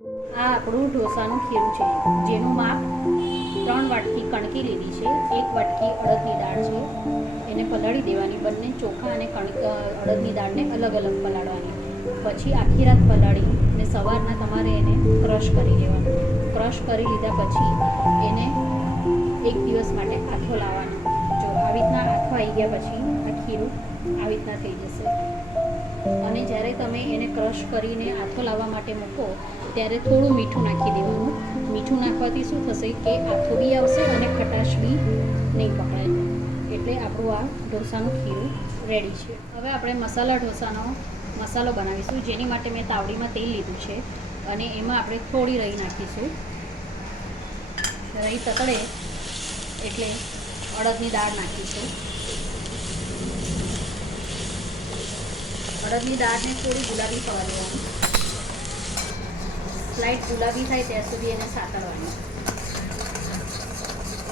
આ આપણું ઢોસાનું ખીરું છે, જેનું માપ 3 વાટકી કણકી લીધી છે, 1 વાટકી અડદની દાળ છે, એને પલાળી દેવાની. બંને ચોખા અને અડદની દાળને અલગ અલગ પલાળવાની. પછી આખી રાત પલાળી ને સવારના તમારે એને ક્રશ કરી લેવાનું. ક્રશ કરી લીધા પછી એને 1 દિવસ માટે આથો લાવવાનો. જો આવી રીતના આથો આવી ગયા પછી આ ખીરું આવી રીતના થઈ જશે. અને જ્યારે તમે એને ક્રશ કરીને આથો લાવવા માટે મૂકો ત્યારે થોડું મીઠું નાખી દેવાનું. મીઠું નાખવાથી શું થશે કે આથો બી આવશે અને ખટાશ બી નહીં પકડાય. એટલે આપણું આ ઢોસાનું ખીરું રેડી છે. હવે આપણે મસાલા ઢોસાનો મસાલો બનાવીશું, જેની માટે મેં તાવડીમાં તેલ લીધું છે અને એમાં આપણે થોડી રહી નાખીશું. રહી તતડે એટલે અડદની દાળ નાખીશું. અડદની દાળને થોડી ગુલાબી થવા દેવાની. સ્લાઇટ ગુલાબી થાય ત્યાં સુધી એને સાતળવાની.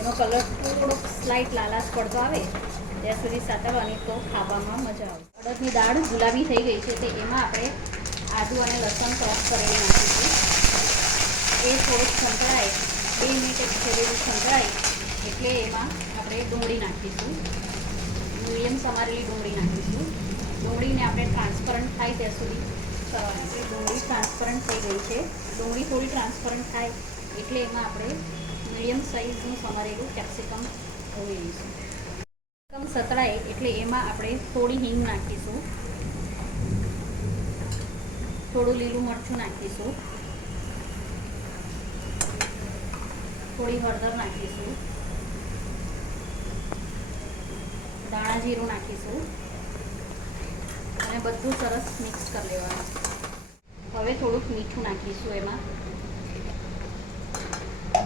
એનો કલર થોડોક સ્લાઇટ લાલાશ પડતો આવે ત્યાં સુધી સાતળવાની, તો ખાવામાં મજા આવે. અડદની દાળ ગુલાબી થઈ ગઈ છે તે એમાં આપણે આદુ અને લસણ ક્રશ કરેલી નાખીશું. એ થોડુંક સંકળાય, 2 મિનિટ જેવું સંકળાય એટલે એમાં આપણે ડુંગળી નાખીશું. મીડિયમ સમારેલી ડુંગળી નાખીશું. ડુંગળીને આપણે ટ્રાન્સપરન્ટ થાય ત્યાં સુધી કરવાની છે. ડુંગળી ટ્રાન્સપરન્ટ થઈ ગઈ છે. ડુંગળી થોડી ટ્રાન્સપરન્ટ થાય એટલે એમાં આપણે મીડિયમ સાઇઝનું સમારેલું કેપ્સિકમ ઉમેરીશું. કેપ્સિકમ સતળાય એટલે એમાં આપણે થોડી હિંગ નાખીશું, થોડું લીલું મરચું નાખીશું, થોડી હળદર નાખીશું, ધાણા જીરું નાખીશું અને બધું સરસ મિક્સ કરી લેવાનું. હવે થોડુંક મીઠું નાખીશું. એમાં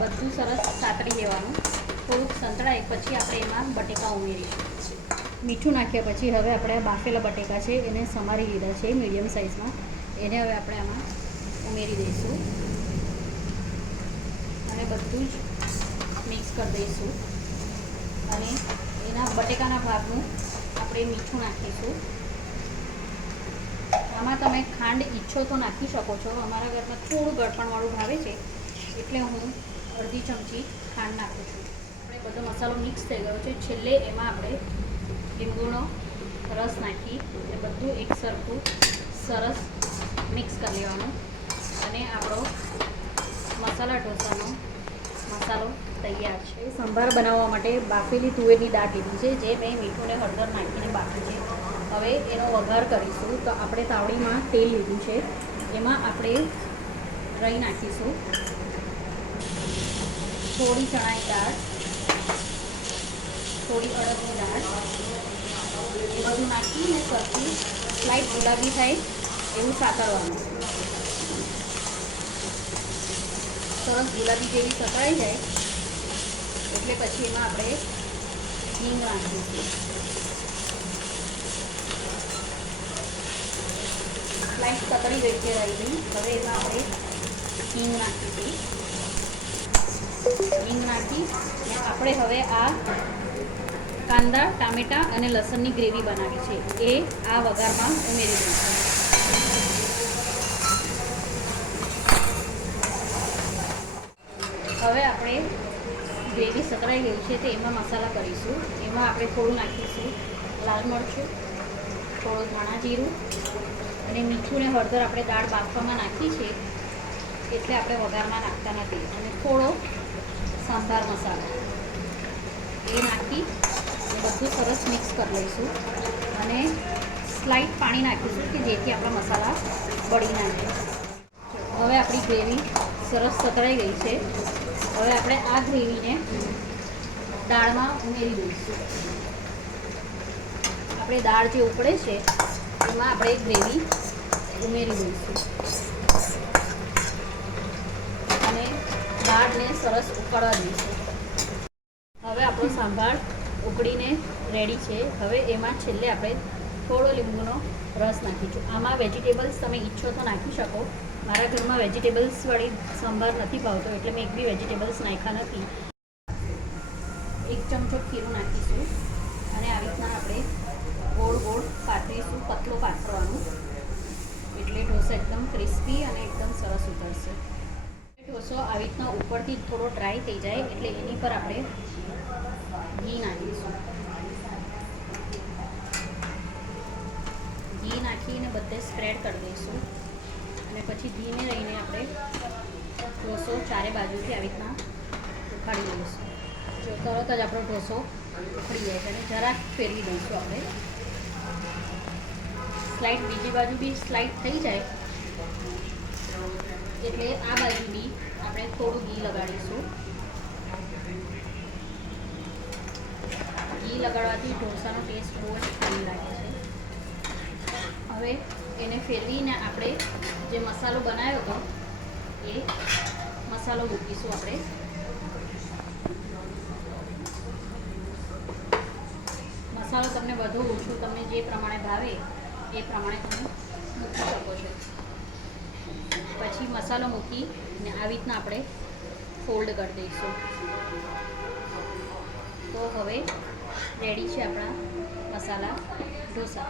બધું સરસ સાતળી લેવાનું. થોડુંક સંતળાય પછી આપણે એમાં બટેકા ઉમેરીશું. મીઠું નાખ્યા પછી હવે આપણે બાફેલા બટેકા છે એને સમારી લીધા છે મીડિયમ સાઇઝમાં. એને હવે આપણે આમાં ઉમેરી દઈશું અને બધું જ મિક્સ કરી દઈશું. અને એના બટેકાના ભાગનું આપણે મીઠું નાખીશું. આમાં તમે ખાંડ ઈચ્છો તો નાખી શકો છો. અમારા ઘરમાં થોડું ગળપણવાળું ભાવે છે એટલે હું અડધી ચમચી ખાંડ નાખું છું. આપણે બધો મસાલો મિક્સ થઈ ગયો છે. છેલ્લે એમાં આપણે લીંબુનો રસ નાખી અને બધું એક સરખું સરસ મિક્સ કરી લેવાનું. અને આપણો મસાલા ઢોસાનો મસાલો તૈયાર છે. સંભાર બનાવવા માટે બાફેલી તુવેરની દાળ લીધી છે, જે મેં મીઠું ને હળદર નાખીને બાફી છે. હવે એનો વઘાર કરીશું. તો આપણે તાવડીમાં તેલ લીધું છે, એમાં આપણે રાઈ નાખીશું, થોડી ચણાની દાળ, થોડી અડદની દાળ, એ બધું નાખીને સરખી સ્લાઇટ ગુલાબી થાય એવું સાતળવાનું. સરસ ગુલાબી જેવી સતળાઈ જાય એટલે પછી એમાં આપણે હિંગ નાખીશું. સ્લાઇસ સતળી ગઈ છે રાઈની. હવે એમાં આપણે હિંગ નાખીશું. હિંગ નાખી અને આપણે હવે આ કાંદા, ટામેટાં અને લસણની ગ્રેવી બનાવી છે એ આ વઘારમાં ઉમેરી દઈશું. હવે આપણે ગ્રેવી સતળાઈ ગઈ છે તો એમાં મસાલા કરીશું. એમાં આપણે થોડું નાખીશું લાલ મરચું, થોડું ધાણા જીરું અને મીઠું ને હળદર આપણે દાળ બાફવામાં નાખી છે એટલે આપણે વઘારમાં નાખતા નથી. અને થોડો સાંભાર મસાલો એ નાખી બધું સરસ મિક્સ કરી લઈશું. અને સ્લાઇટ પાણી નાખીશું કે જેથી આપણા મસાલા બળી ના જાય. હવે આપણી ગ્રેવી સરસ સતળાઈ ગઈ છે. હવે આપણે આ ગ્રેવીને દાળમાં ઉમેરી દઈશું. આપણે દાળ જે ઉકળે છે એમાં આપણે ગ્રેવી ઉમેરી દઈશું અને દાળને સરસ ઉકળવા દઈશું. હવે આપણો સાંભાર ઉકળીને રેડી છે. હવે એમાં છેલ્લે આપણે થોડો લીંબુનો રસ નાખીશું. આમાં વેજીટેબલ્સ તમે ઈચ્છો તો નાખી શકો. મારા ઘરમાં વેજીટેબલ્સવાળી સંભાર નથી ભાવતો એટલે મેં એક બી વેજીટેબલ્સ નાખ્યા નથી. 1 ચમચો ખીરું નાખીશું અને આવી રીતના આપણે ગોળ ગોળ પાથરીશું. પતલો પાથરવાનું એટલે ઢોસા એકદમ ક્રિસ્પી અને એકદમ સરસ ઉતરશે. ઢોસો આવી રીતના ઉપરથી થોડો ડ્રાય થઈ જાય એટલે એની પર આપણે ઘી નાખીશું. ઘી નાખીને બધે સ્પ્રેડ કરી દઈશું અને પછી ધીમે રહીને આપણે ઢોસો ચારે બાજુથી આવી રીતના ઉખાડી દઈશું. જો તરત જ આપણો ઢોસો ઉખડી જાય છે અને જરાક ફેરવી દઈશું આપણે. સ્લાઇડ બીજી બાજુ બી સ્લાઇડ થઈ જાય એટલે આ બાજુ બી આપણે થોડું ઘી લગાડીશું. ઘી લગાડવાથી ઢોસાનો ટેસ્ટ બહુ જ સારી લાગે છે. હવે એને ફેરવીને આપણે જે મસાલો બનાવ્યો હતો એ મસાલો મૂકીશું આપણે. મસાલો તમને વધુ ઓછું તમને જે પ્રમાણે ભાવે એ પ્રમાણે તમે મૂકી શકો છો. પછી મસાલો મૂકીને આવી રીતના આપણે ફોલ્ડ કરી દઈશું. તો હવે રેડી છે આપણા મસાલા ઢોસા.